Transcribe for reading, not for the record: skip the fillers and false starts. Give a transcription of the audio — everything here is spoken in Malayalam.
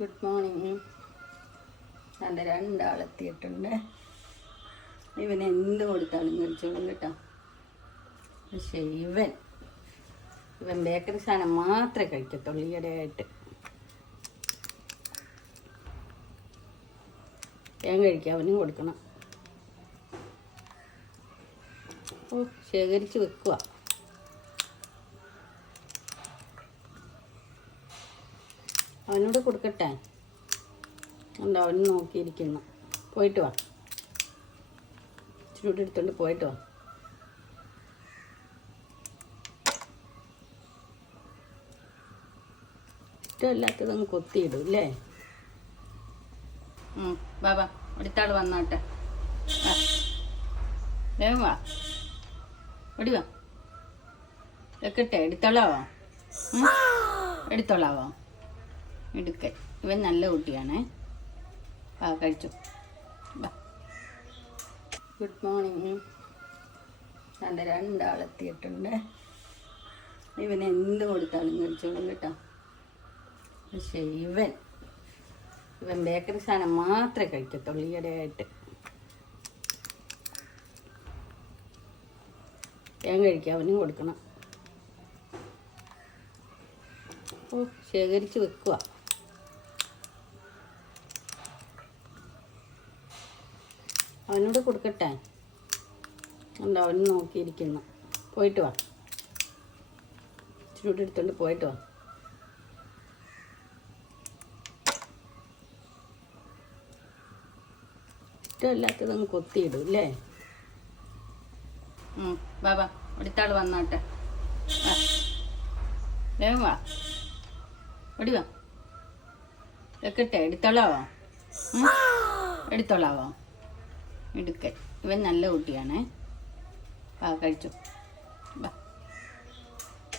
Good morning. നല്ല രണ്ടാളെത്തിയിട്ടുണ്ട്. ഇവന് എന്ത് കൊടുത്താലും കഴിച്ചോളും കേട്ടോ. പക്ഷേ ഇവൻ ബേക്കറി സാധനം മാത്രമേ കഴിക്കത്തുള്ളൂ ഈയിടെയായിട്ട്. ഞാൻ കഴിക്കാം, അവനും കൊടുക്കണം. ഓ, ശേഖരിച്ച് വെക്കുക. അവനോട് കൊടുക്കട്ടെ. ഉണ്ടോ, അവന് നോക്കിയിരിക്കുന്നു. പോയിട്ട് വാ, ഇച്ചിരി എടുത്തോണ്ട് പോയിട്ട് വാ. ഇഷ്ടമില്ലാത്തതങ്ങ് കൊത്തിയിടും അല്ലേ? ബാബാ, അടുത്താൾ വന്നാട്ടെ. വേഗം വാ, ഓടി വാ. വെക്കട്ടെ, എടുത്തോളാവോ? എടുത്തോളാവോ? എടുക്കൽ. ഇവൻ നല്ല കുട്ടിയാണേ. കഴിച്ചു. Good morning. നല്ല രണ്ടാളെത്തിയിട്ടുണ്ട്. ഇവൻ എന്ത് കൊടുത്താലും കഴിച്ചോളും കേട്ടോ. പക്ഷേ ഇവൻ ബേക്കറി സാധനം മാത്രമേ കഴിക്കത്തുള്ളൂ ഈയിടെയായിട്ട്. ഞാൻ കഴിക്കാം, അവനും കൊടുക്കണം. ഓ, ശേഖരിച്ച് വെക്കുക. അവനോട് കൊടുക്കട്ടെ. ഉണ്ടോ, അവന് നോക്കിയിരിക്കുന്നു. പോയിട്ട് വാ, ഇച്ചിരി എടുത്തോണ്ട് പോയിട്ട് വാ. ഇഷ്ടമില്ലാത്തതങ്ങ് കൊത്തിയിടും അല്ലേ? ബാബാ, അടുത്താൾ വന്നാട്ടെ. വേഗം വാ, ഓടി വാ. വെക്കട്ടെ, എടുത്തോളാവോ? എടുത്തോളാവോ? എടുക്കൽ. ഇവൻ നല്ല കുട്ടിയാണേ. കഴിച്ചു.